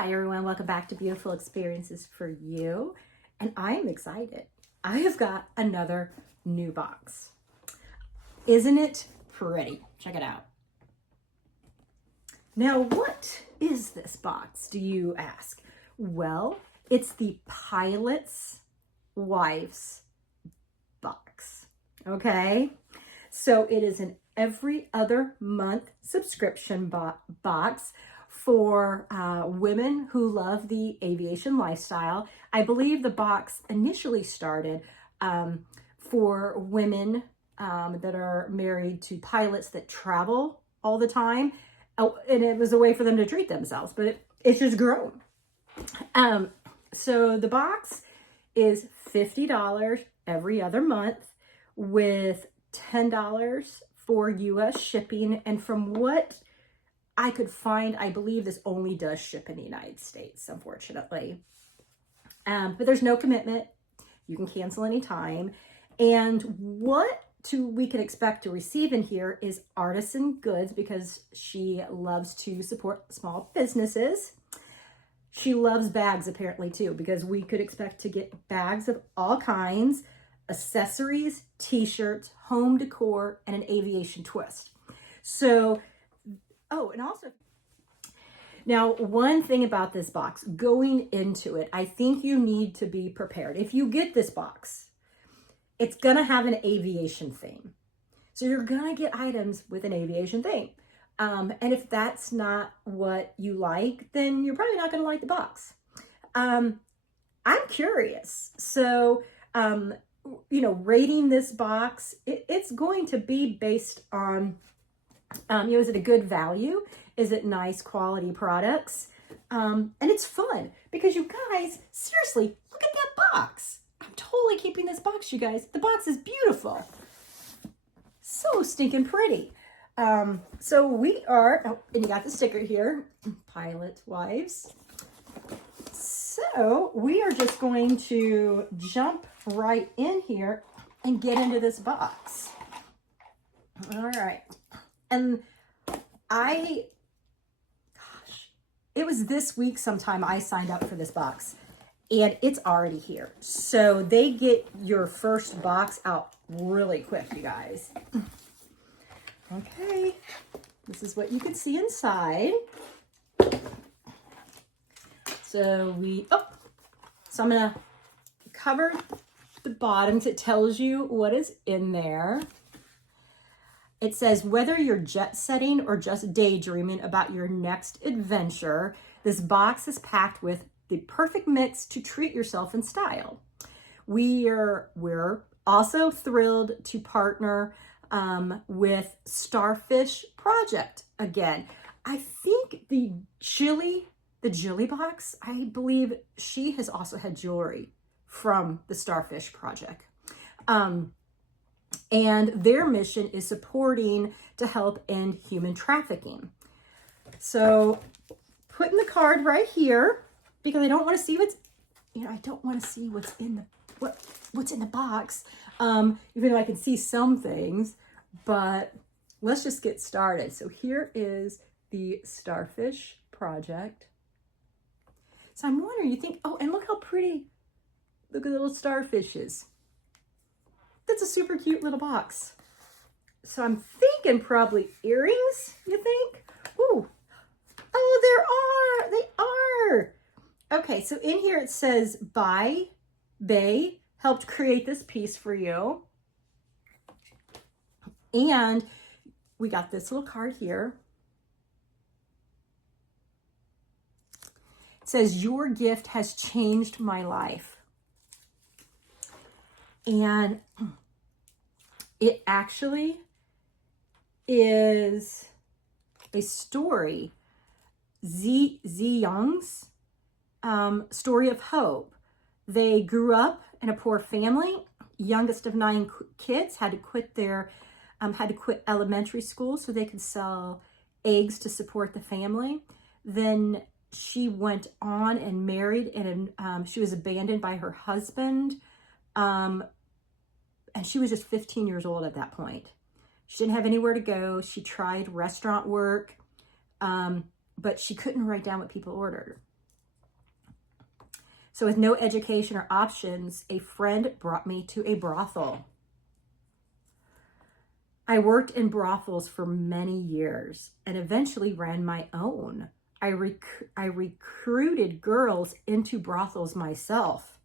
Hi everyone, welcome back to Beautiful Experiences for You. And I am excited. I have got another new box. Isn't it pretty? Check it out. Now, what is this box, do you ask? Well, it's the Pilot's Wife's box, okay? So it is an every other month subscription box for women who love the aviation lifestyle. I believe the box initially started for women that are married to pilots that travel all the time. Oh, and it was a way for them to treat themselves, but it's just grown. So the box is $50 every other month with $10 for US shipping. And from what I could find, I believe this only does ship in the United States, unfortunately. But there's no commitment. You can cancel anytime. And what we can expect to receive in here is artisan goods, because she loves to support small businesses. She loves bags apparently too, because we could expect to get bags of all kinds, accessories, t-shirts, home decor, and an aviation twist. So, oh, and also, now one thing about this box, going into it, I think you need to be prepared. If you get this box, it's gonna have an aviation theme. So you're gonna get items with an aviation theme. And if that's not what you like, then you're probably not gonna like the box. I'm curious. So, rating this box, it's going to be based on, is it a good value? Is it nice quality products? And it's fun because you guys, seriously, look at that box. I'm totally keeping this box, you guys. The box is beautiful. So stinking pretty. So we are, and you got the sticker here, Pilot Wives. So we are just going to jump right in here and get into this box. All right. And it was this week sometime I signed up for this box, and it's already here. So they get your first box out really quick, you guys. Okay, this is what you can see inside. So I'm gonna cover the bottom so it tells you what is in there. It says, whether you're jet setting or just daydreaming about your next adventure, this box is packed with the perfect mix to treat yourself in style. We're also thrilled to partner with Starfish Project again. I think the Jilly box, I believe she has also had jewelry from the Starfish Project. And their mission is supporting to help end human trafficking. So putting the card right here, because I don't want to see what's in the box. Even though I can see some things, but let's just get started. So here is the Starfish Project. So I'm wondering, you think, oh, and look how pretty, look at the little starfishes. That's a super cute little box. So I'm thinking probably earrings, you think? Ooh, oh, they are. Okay, so in here it says, Bay helped create this piece for you. And we got this little card here. It says, your gift has changed my life. And it actually is a story, Young's story of hope. They grew up in a poor family, youngest of 9 kids, had to quit elementary school so they could sell eggs to support the family. Then she went on and married, and she was abandoned by her husband. And she was just 15 years old at that point. She didn't have anywhere to go. She tried restaurant work, but she couldn't write down what people ordered. So with no education or options, a friend brought me to a brothel. I worked in brothels for many years and eventually ran my own. I recruited girls into brothels myself.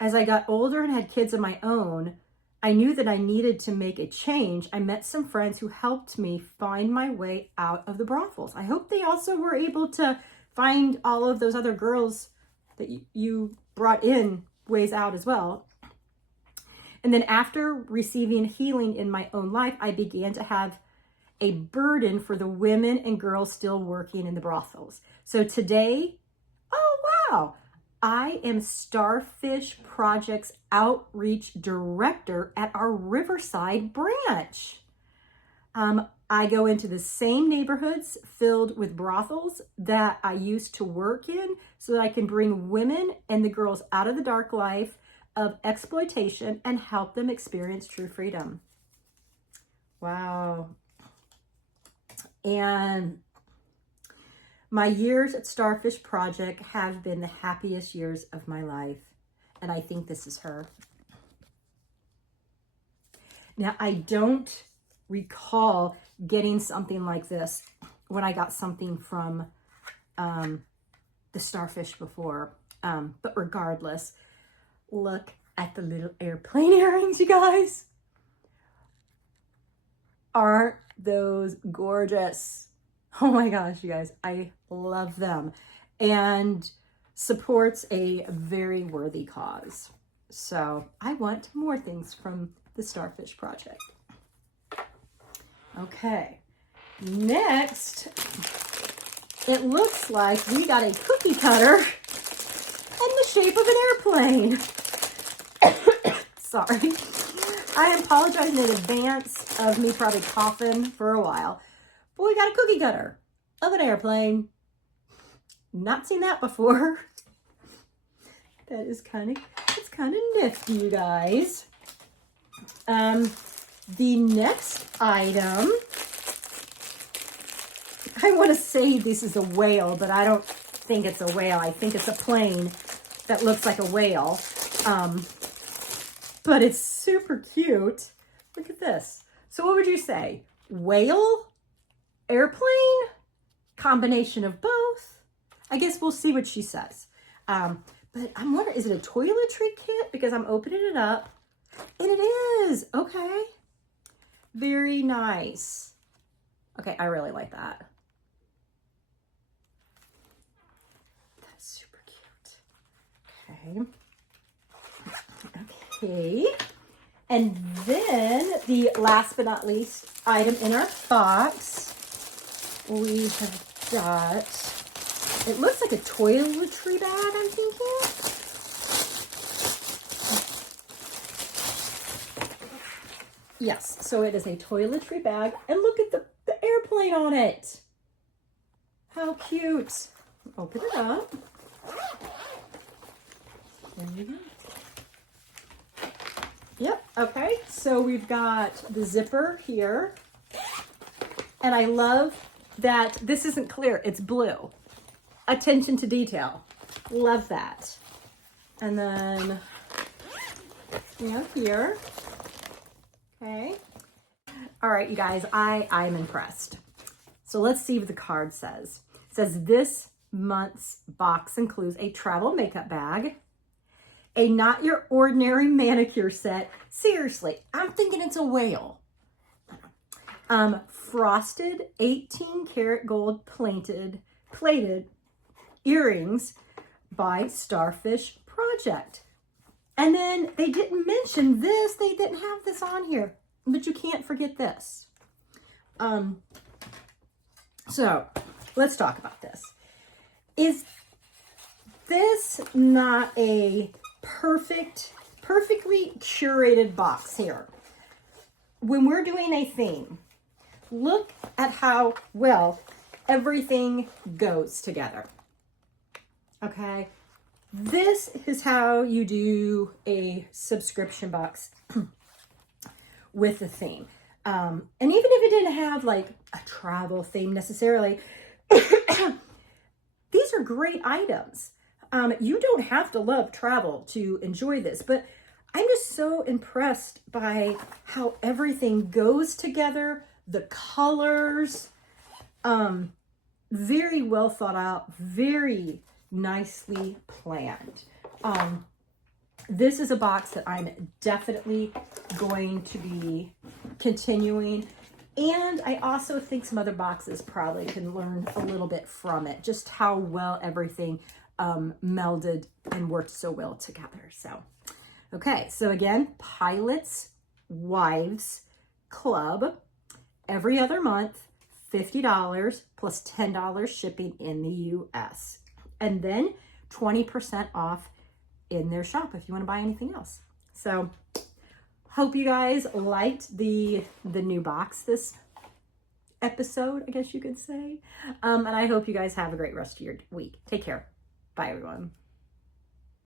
As I got older and had kids of my own, I knew that I needed to make a change. I met some friends who helped me find my way out of the brothels. I hope they also were able to find all of those other girls that you brought in ways out as well. And then after receiving healing in my own life, I began to have a burden for the women and girls still working in the brothels. So today, oh wow, I am Starfish Project's outreach director at our Riverside branch. I go into the same neighborhoods filled with brothels that I used to work in so that I can bring women and the girls out of the dark life of exploitation and help them experience true freedom. Wow. And my years at Starfish Project have been the happiest years of my life. And I think this is her. Now, I don't recall getting something like this when I got something from the Starfish before. But regardless, look at the little airplane earrings, you guys. Aren't those gorgeous? Oh my gosh, you guys, I love them. And supports a very worthy cause. So I want more things from the Starfish Project. Okay, next, it looks like we got a cookie cutter in the shape of an airplane. Sorry. I apologize in advance of me probably coughing for a while. But we got a cookie cutter of an airplane. Not seen that before. That is it's kind of nifty, you guys. The next item, I want to say this is a whale, but I don't think it's a whale. I think it's a plane that looks like a whale. But it's super cute. Look at this. So what would you say? Whale? Airplane? Combination of both? I guess we'll see what she says. But I'm wondering, is it a toiletry kit? Because I'm opening it up. And it is. Okay. Very nice. Okay, I really like that. That's super cute. Okay. Okay. And then the last but not least item in our box, we have got, it looks like a toiletry bag, I'm thinking. Yes, so it is a toiletry bag. And look at the airplane on it. How cute. Open it up. There you go. Yep, okay. So we've got the zipper here. And I love that this isn't clear, it's blue. Attention to detail. Love that. And then, here. Okay. All right, you guys, I'm impressed. So let's see what the card says. It says this month's box includes a travel makeup bag, a not your ordinary manicure set. Seriously, I'm thinking it's a whale. Frosted 18 karat gold plated earrings by Starfish Project. And then they didn't mention this. They didn't have this on here, but you can't forget this. So let's talk about this. Is this not a perfectly curated box here? When we're doing a theme, look at how well everything goes together. Okay. This is how you do a subscription box with a theme. And even if it didn't have like a travel theme necessarily, these are great items. You don't have to love travel to enjoy this, but I'm just so impressed by how everything goes together, the colors, very well thought out, very nicely planned. This is a box that I'm definitely going to be continuing. And I also think some other boxes probably can learn a little bit from it, just how well everything melded and worked so well together. So, okay, so again, Pilots Wives Club, every other month, $50 plus $10 shipping in the US. And then 20% off in their shop if you want to buy anything else. So hope you guys liked the new box this episode, I guess you could say. And I hope you guys have a great rest of your week. Take care. Bye, everyone.